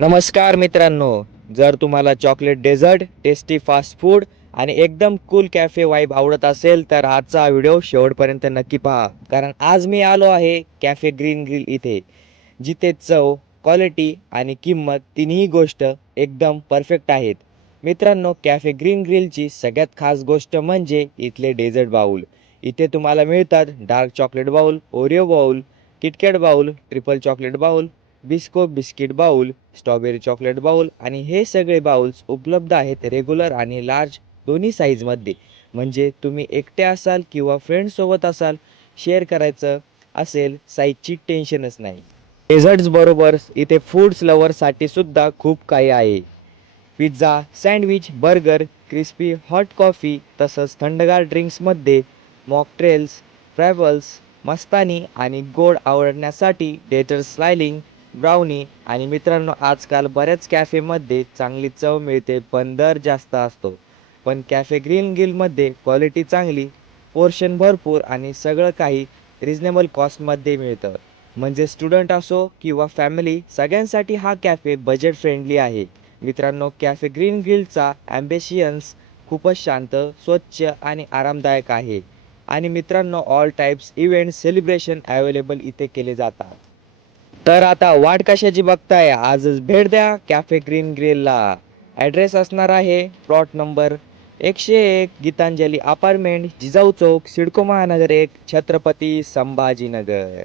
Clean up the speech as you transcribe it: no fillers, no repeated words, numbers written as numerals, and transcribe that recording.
नमस्कार मित्रांनो. जर तुम्हाला chocolate dessert, tasty fast food आणि एकदम कूल कॅफे वाईब आवडत असेल तर आजचा हा व्हिडिओ शेवटपर्यंत नक्की पहा. कारण आज मी आलो आहे कॅफे ग्रीन ग्रिल इथे, जिथे चव, क्वालिटी आणि किंमत तिन्ही गोष्ट एकदम परफेक्ट आहेत. मित्रांनो, कॅफे ग्रीन ग्रिलची सगळ्यात खास गोष्ट म्हणजे इथले डेझर्ट बाउल. इथे तुम्हाला मिळतात dark chocolate bowl, Oreo bowl, KitKat bowl, triple chocolate bowl, Bisco biscuit bowl, strawberry chocolate bowl आणि हे सगळे बाउल्स उपलब्ध आहेत रेग्युलर आणि लार्ज दोन्ही साईजमध्ये. म्हणजे तुम्ही एकटे असाल किंवा फ्रेंड्ससोबत असाल, शेअर करायचं असेल साईजची टेन्शनच नाही. डेझर्ट्स बरोबर इथे फूड्स लवरसाठी सुद्धा खूप काही आहे. Pizza, sandwich, burger, crispy hot coffee, तसंच थंडगार ड्रिंक्समध्ये मॉकटेल्स, फ्रॅबल्स, मस्तानी आणि गोड आवडण्यासाठी डेझर्ट स्लायलिंग, ब्राउनी आणि मित्रांनो आजकाल बऱ्याच कॅफेमध्ये चांगली चव मिळते पण दर जास्त असतो. पण कॅफे ग्रीन गिलमध्ये क्वालिटी चांगली, पोर्शन भरपूर आणि सगळं काही रिजनेबल कॉस्टमध्ये मिळतं. म्हणजे स्टुडंट असो किंवा फॅमिली सगळ्यांसाठी हा कॅफे बजेट फ्रेंडली आहे. मित्रांनो, कॅफे ग्रीन ग्रिलचा ॲम्बिशियन्स खूपच शांत, स्वच्छ आणि आरामदायक आहे. आणि मित्रांनो, all types event celebration available इथे केले जातात. तर आता वाट कशाची बघताय, आजच भेट द्या कॅफे ग्रीन ग्रिलला. ॲड्रेस असणार आहे plot number 101, Gitanjali apartment, Jijau Chowk, CIDCO Mahanagar 1, Chhatrapati Sambhajinagar.